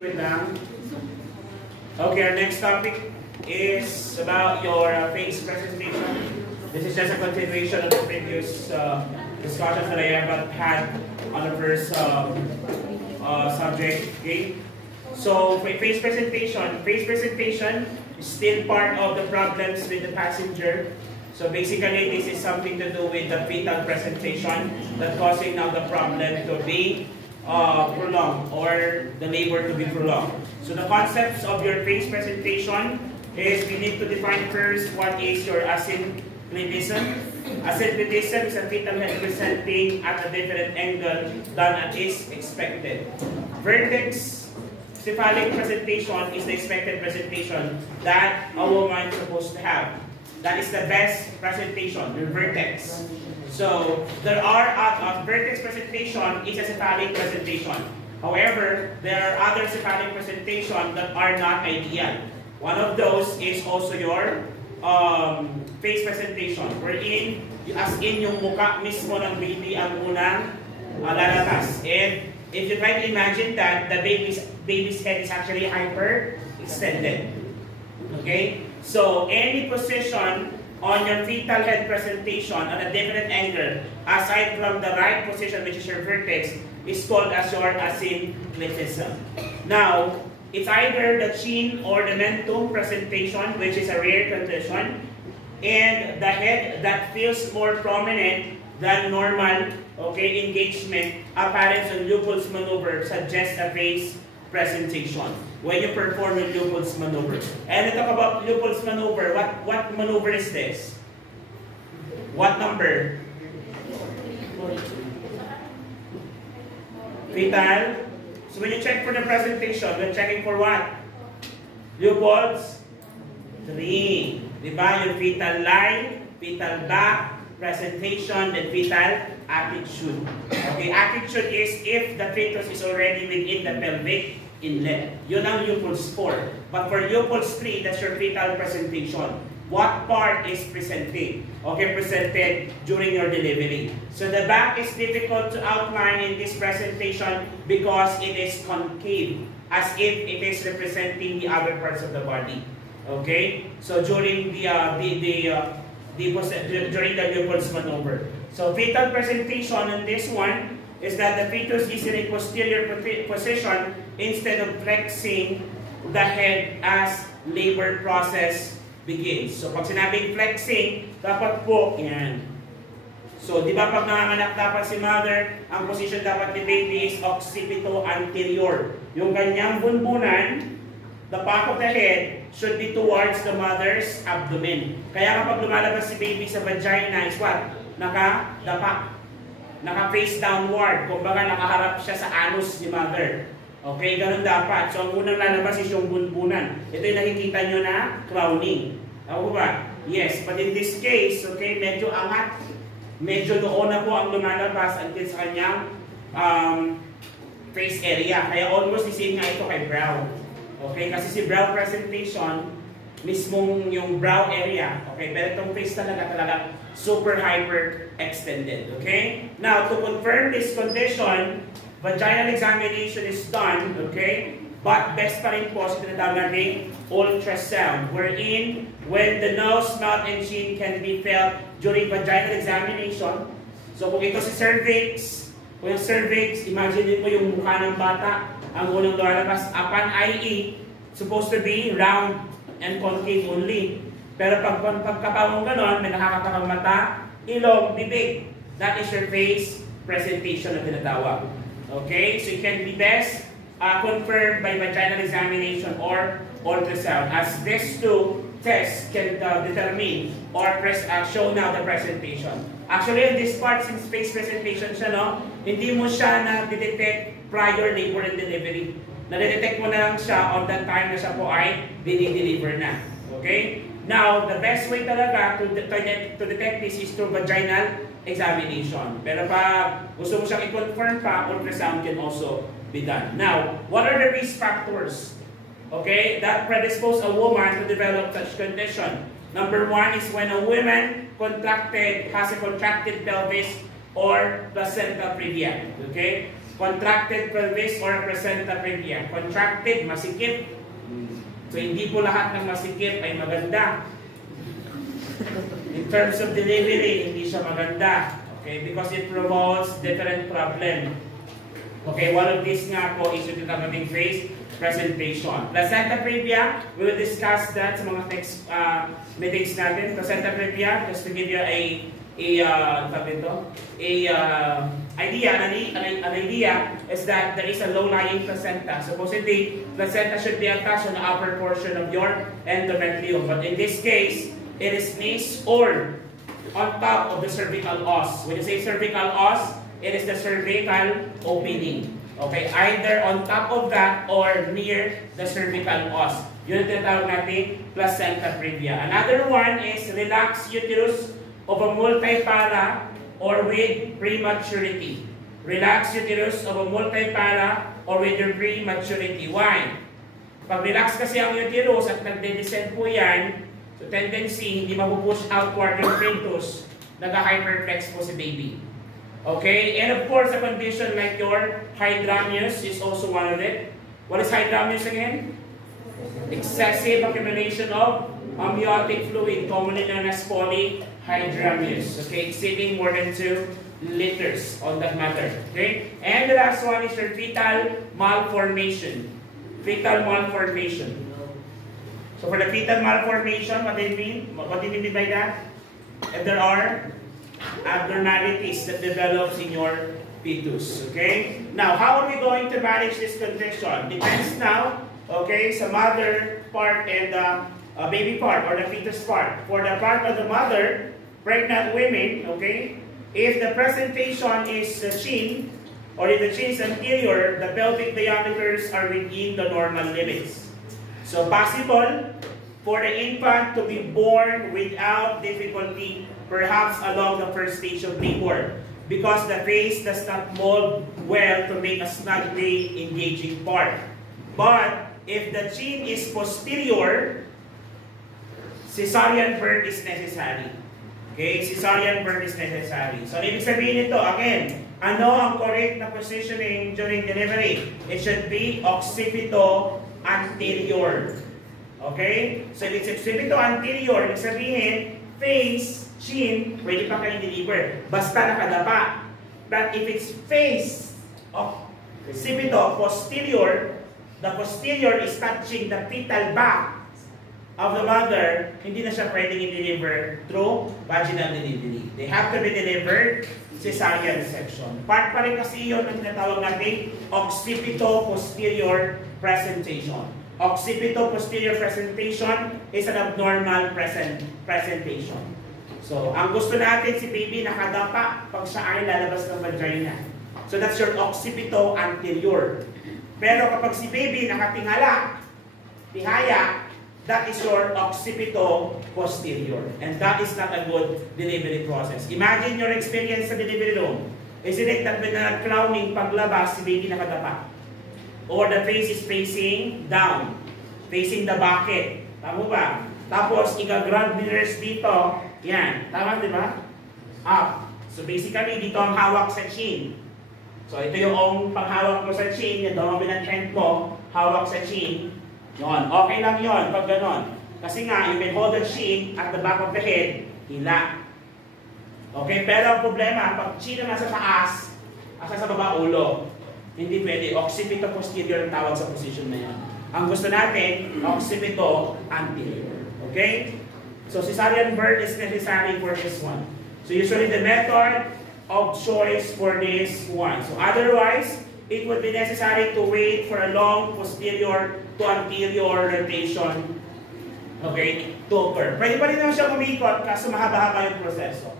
Wait lang. Okay, our next topic is about your face presentation. This is just a continuation of the previous discussions that I have had on the first subject. Okay, so for face presentation is still part of the problems with the passenger. So basically, this is something to do with the fetal presentation that causing now the problem to be prolonged or the labor to be prolonged. So the concepts of your face presentation is we need to define first what is your asynclitism. Asynclitism is a fetal head presenting at a different angle than it is expected. Vertex cephalic presentation is the expected presentation that a woman is supposed to have. That is the best presentation, the vertex. So there are vertex presentation is a cephalic presentation. However, there are other cephalic presentation that are not ideal. One of those is also your face presentation, wherein as in yung mukha mismo ng baby ang unang lalabas. And if you try to imagine that the baby's head is actually hyper extended. Okay? So any position on your fetal head presentation on a different angle, aside from the right position, which is your vertex, is called as your asynclitism. Now, it's either the chin or the mentum presentation, which is a rare condition, and the head that feels more prominent than normal, okay, engagement, appearance on Leopold's maneuver suggests a face presentation when you perform a Leopold's maneuver. And to talk about Leopold's maneuver, what maneuver is this? What number? Fetal. So when you check for the presentation, you're checking for what? Leopold's 3. Diba? Yung fetal line, fetal back, presentation, then fetal attitude. Okay, attitude is if the fetus is already within the pelvic inlet. Yun ang Leopold's 4. But for Leopold's 3, that's your fetal presentation. What part is presenting? Okay, presented during your delivery. So the back is difficult to outline in this presentation because it is concave, as if it is representing the other parts of the body. Okay, so during during the Leopold's maneuver. So fetal presentation in this one is that the fetus is in a posterior position instead of flexing the head as labor process begins. So pag sinabing flexing, dapat po, yan. So di ba pag nanganganak dapat si mother, ang position dapat ni baby is occipito anterior. Yung kanyang bunbunan, the back of the head should be towards the mother's abdomen. Kaya kapag lumalabas si baby sa vagina is what? Nakadapa. Naka-face downward. Kumbaga nakaharap siya sa anus ni mother. Okay, ganun dapat. So ang unang lalabas is yung bunbunan. Ito yung nakikita nyo na crowning. Ako ba? Yes, but in this case, okay, medyo angat. Medyo noon na po ang lumalabas until sa kanyang face area. Kaya almost the same nga ito kay brow. Okay, kasi si brow presentation, mismong yung brow area. Okay, pero itong face talaga super hyper extended. Okay, now to confirm this condition, vaginal examination is done. Okay, but best pa rin po sa tinatawag natin ultrasound, wherein when the nose, mouth, and chin can be felt during vaginal examination. So kung ito si cervix, kung yung cervix, imagine mo yung mukha ng bata, ang unang lumalabas upon IE, supposed to be round and concave only. Pero pagkapawang ganon, may nakakapakang mata, ilong, bibig. That is your face presentation na tinatawag. Okay? So it can be best confirmed by vaginal examination or ultrasound, as these two tests can determine or show now the presentation. Actually, in this part, since face presentation siya, no, hindi mo siya na-detect prior labor and delivery. Na-detect mo na lang siya on that time na siya po ay dinideliver na. Okay? Now, the best way talaga to detect this is through vaginal examination. Pero pag gusto mo siyang i-confirm pa, ultrasound can also be done. Now, what are the risk factors? Okay, that predispose a woman to develop such condition. Number 1 is when a woman has a contracted pelvis or placenta previa. Okay? contracted pelvis or placenta previa. Contracted, masikip. So hindi po lahat ng masikip ay maganda. In terms of delivery, hindi siya maganda. Okay, because it promotes different problem. Okay, one of these nga po is yung tinatawag phase presentation. Placenta previa, we will discuss that sa mga next meetings natin. Placenta previa, just to give you an idea is that there is a low-lying placenta. Supposedly, placenta should be attached on the upper portion of your endometrium. But in this case, it is placed or on top of the cervical os. When you say cervical os, it is the cervical opening. Okay, either on top of that or near the cervical os. Yun ang tinatawag natin placenta previa. Another one is relaxed uterus of a multipara or with prematurity. Relaxed uterus of a multipara or with your prematurity. Why? Pag relax kasi ang uterus at nagde-descend po yan, so tendency, hindi mapupush outward yung fetus, nag-hyperflex po si baby. Okay, and of course, a condition like your hydramnios is also one of it. What is hydramnios again? Excessive accumulation of amniotic fluid, commonly known as polyhydramnios. Okay, exceeding more than 2 liters on that matter. Okay, and the last one is your fetal malformation. Fetal malformation. So for the fetal malformation, what do you mean? What do you mean by that? If there are abnormalities that develops in your fetus. Okay? Now, how are we going to manage this condition? Depends now, okay, sa mother part and the baby part or the fetus part. For the part of the mother, pregnant women, okay, if the presentation is the chin, or if the chin is anterior, the pelvic diameters are within the normal limits. So, possible for the infant to be born without difficulty, perhaps along the first stage of labor, because the face does not mold well to make a snugly engaging part. But if the chin is posterior, cesarean birth is necessary. Okay, cesarean birth is necessary. So, ibig sabihin nito, again, ano ang correct na positioning during delivery? It should be occipito anterior. Okay? So, if it's occipito anterior, ibig sabihin, face, chin, pwede pa kayo deliver. Basta nakadapa. But if it's face of occipito posterior, the posterior is touching the fetal back of the mother, hindi na siya pwedeng i-deliver through vaginal delivery. They have to be delivered cesarean section. Part pa rin kasi yun ang tinatawag natin occipito posterior presentation. Occipito posterior presentation is an abnormal presentation. So, ang gusto natin si baby nakadapa pag siya ay lalabas ng vagina. So, that's your occipito anterior. Pero kapag si baby nakatingala, tihaya, that is your occipito posterior. And that is not a good delivery process. Imagine your experience sa delivery room. Isn't it that when nag-crowning paglabas, si baby nakadapa? Or the face is facing down, facing the bucket. Tama ba? Tapos, ika-grab mirrors dito. Yan. Tama, di ba? Up. So, basically, dito ang hawak sa chin. So, ito yung panghawak mo sa chin. Yung dominant hand mo, hawak sa chin. Yun. Okay lang yun pag ganon. Kasi nga, you can hold the chin at the back of the head, hila. Okay? Pero ang problema, pag chin na nasa taas, asa sa baba ulo. Hindi pwede. Occipito posterior ang tawag sa position na yan. Ang gusto natin, occipito anterior. Okay? So, cesarean birth is necessary for this one. So, usually the method of choice for this one. So, otherwise, it would be necessary to wait for a long posterior to anterior rotation, okay, to occur. Pwede pa rin naman siya umikot kaso mahaba-haba yung proseso.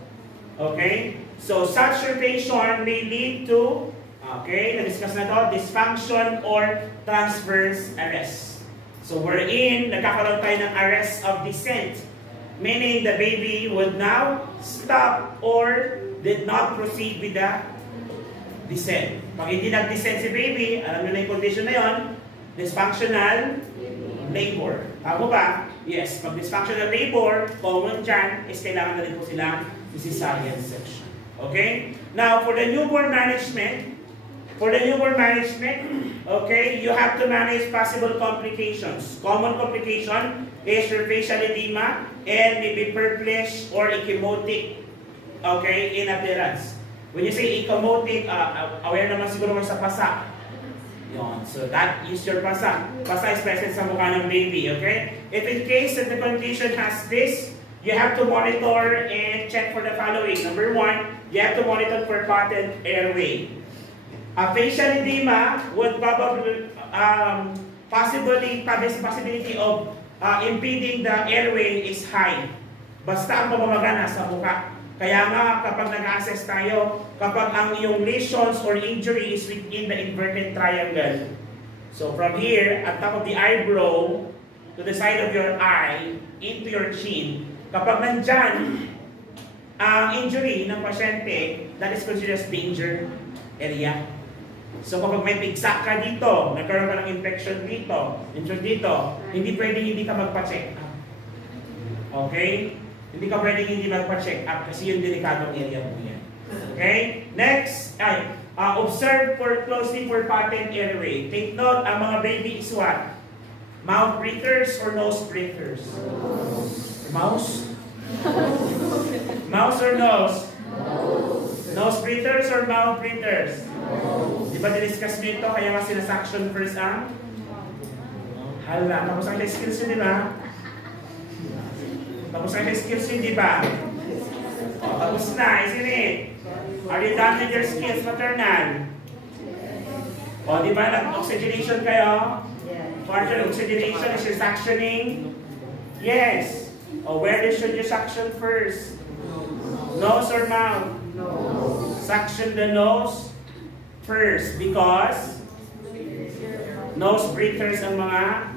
Okay? So, such rotation may lead to, okay, na-discuss na to, dysfunction or transverse arrest. So, wherein, nagkakaroon tayo ng arrest of descent. Meaning the baby would now stop or did not proceed with the descent. Pag hindi nag-descend si baby, alam nyo na yung condition na yon, dysfunctional labor. Tama ba? Yes. Pag dysfunctional labor, common dyan, is kailangan na rin po silang cesarean section. Okay? Now, for the newborn management, For the newborn management, okay, you have to manage possible complications. Common complication is your facial edema and maybe purplish or ecchymotic, okay, in appearance. When you say ecchymotic, aware naman siguro mo sa pasa. Yon. So that is your pasa. Pasa is present sa mukha ng baby, okay? If in case that the condition has this, you have to monitor and check for the following. Number 1, you have to monitor for patent airway. A facial edema would probably possibility of impeding the airway is high. Basta ang pamamaga nasa mukha. Kaya nga kapag nag-assess tayo, kapag ang iyong lesions or injury is within the inverted triangle. So from here, at top of the eyebrow, to the side of your eye, into your chin, kapag nandyan ang injury ng pasyente, that is considered as danger area. So kapag may pigsak ka dito, nagkaroon ka ng infection dito, hindi pwedeng hindi ka magpa-check up. Okay? Hindi ka pwedeng hindi magpa-check up kasi yung delikadong area mo yan. Okay? Next, observe closely for patent airway. Take note, ang mga baby is what? Mouth breathers or nose breathers? Mouse? Mouse or nose? Nose breathers or mouth breathers? Di ba diniscuss nyo ito? Kaya nga sinasuction first ang? Hala, tapos ang skills yun, di ba? Tapos ang skills yun, di ba? O, tapos na, isn't it? Are you done with your skills, maternal? O, di ba nag-oxygenation kayo? Part of oxygenation is your suctioning? Yes. O, where should you suction first? Nose or mouth? Suction the nose first because nose breathers ang mga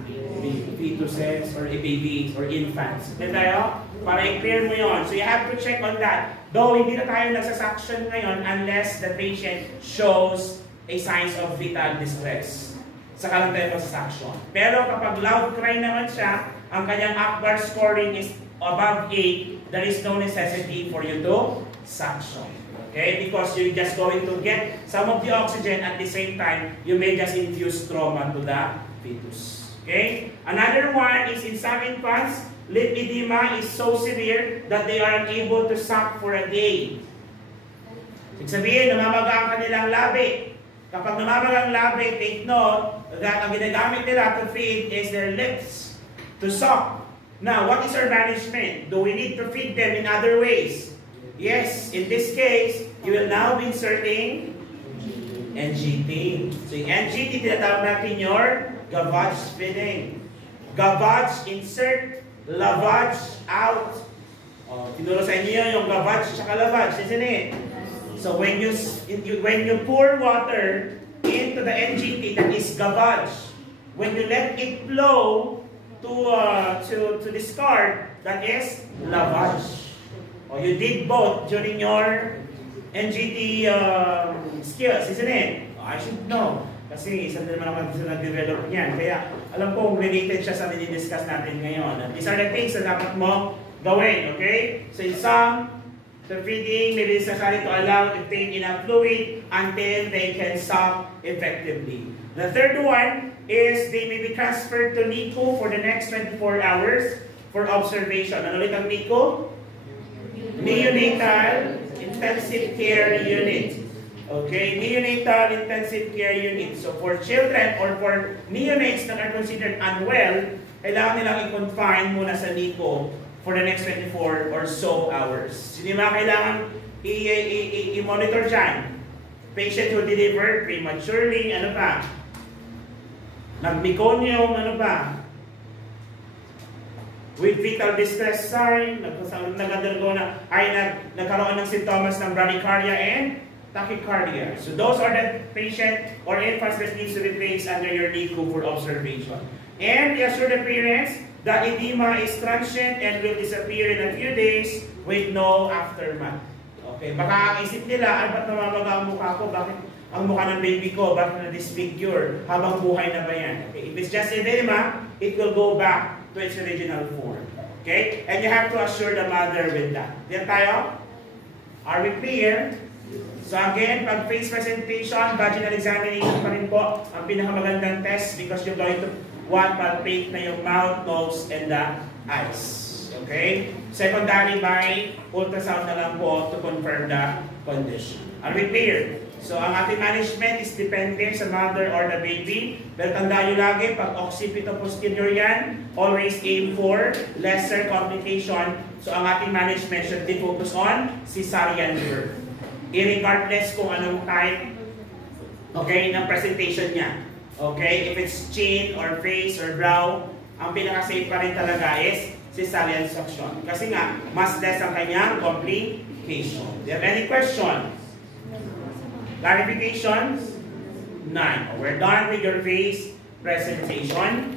fetuses or babies or infants. Okay tayo? Para i-clear mo yon. So you have to check on that. Though hindi na tayo nagsa-suction ngayon unless the patient shows a signs of fetal distress. Saka lang tayo magsa-suction. Pero kapag loud cry naman siya, ang kanyang Apgar scoring is above 8, there is no necessity for you to suction. Okay? Because you're just going to get some of the oxygen at the same time, you may just infuse trauma to the fetus. Okay? Another one is in some infants, lip edema is so severe that they are unable to suck for a day. Ibig sabihin, namamaga ang kanilang labi. Kapag namamaga ang labi, take note that ang ginagamit nila to feed is their lips to suck. Now, what is our management? Do we need to feed them in other ways? Yes, in this case, you will now be inserting NGT. So yung NGT, tinatawag natin your gavage feeding. Gavage insert, lavage out. Tinuro sa inyo yun, yung gavage at lavage, isn't it? So when you pour water into the NGT, that is gavage. When you let it flow to discard, that is lavage. You did both during your NGT skills, isn't it? I should know. Kasi isa din naman ako nag-develop niyan. Kaya alam ko related siya sa dinidiscuss natin ngayon. These are the things na dapat mo gawin, okay? So in some, the feeding may be necessary to allow to obtain enough fluid until they can suck effectively. The third one is they may be transferred to NICU for the next 24 hours for observation. Ano ulit ang NICU? Neonatal Intensive Care Unit. Okay, neonatal intensive care unit. So for children or for neonates that are considered unwell, kailangan nilang i-confine muna sa NICU for the next 24 or so hours. Hindi ba kailangan i-monitor dyan? Patient who delivered prematurely, ano pa? Nag-meconium, ano pa? With fetal distress sign, nagkaroon ng symptoms ng bradycardia and tachycardia. So those are the patient or infants that needs to be placed under your NICU for observation. And reassure the parents that edema is transient and will disappear in a few days with no aftermath. Okay, baka ang isip nila, ba't namamaga ang mukha ko? Bakit ang mukha ng baby ko? Bakit na-disfigure? Habang buhay na ba yan? Okay, if it's just edema, it will go back to its original form. Okay? And you have to assure the mother with that. Diyan tayo? Are we clear? So again, pag face presentation, vaginal examination pa rin po ang pinakamagandang test because you're going to palpate na yung mouth, nose, and the eyes. Okay? Secondary by ultrasound na lang po to confirm the condition. Ang repair. So ang ating management is depende sa mother or the baby. Pero tandaan nyo lagi, pag occipito-posterior yan, always aim for lesser complication. So ang ating management should be focus on cesarean birth. Irregardless kung anong type, okay, ng presentation niya. Okay, if it's chin or face or brow, ang pinaka-safe pa rin talaga is cesarean section. Kasi nga, mas less ang kanyang complication. Do you have any questions? Clarifications? None. We're done with your face presentation.